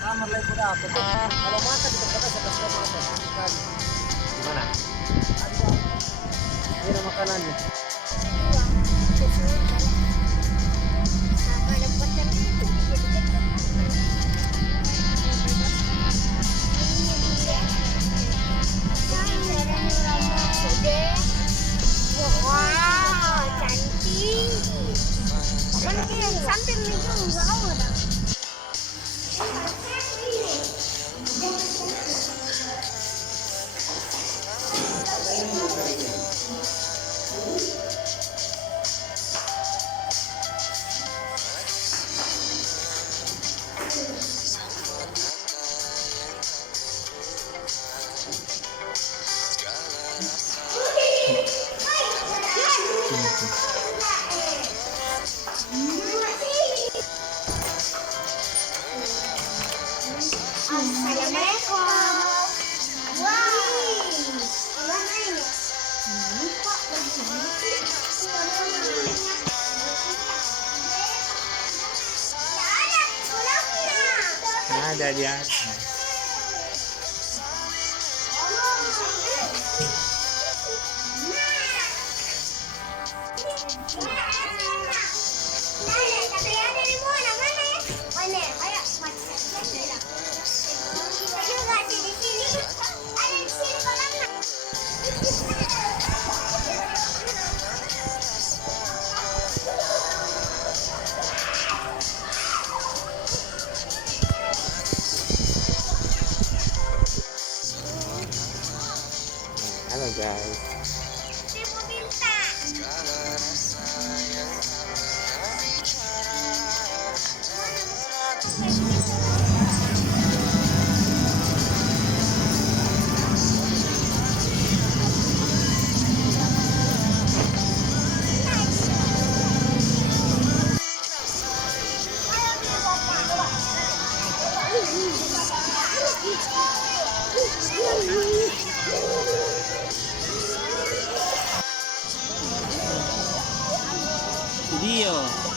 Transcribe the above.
Kamar lagi ko dapat. Kalau makan kita kata saya kasih makan. Sekali. Gimana? Ini nama makanannya. Wow, cantik. Mana yang sampai megang bawah dah. Assalamualaikum. Wow. Gimana ini? Lupa lagi. Ada tulangnya. Ada dia. Halo guys. Video.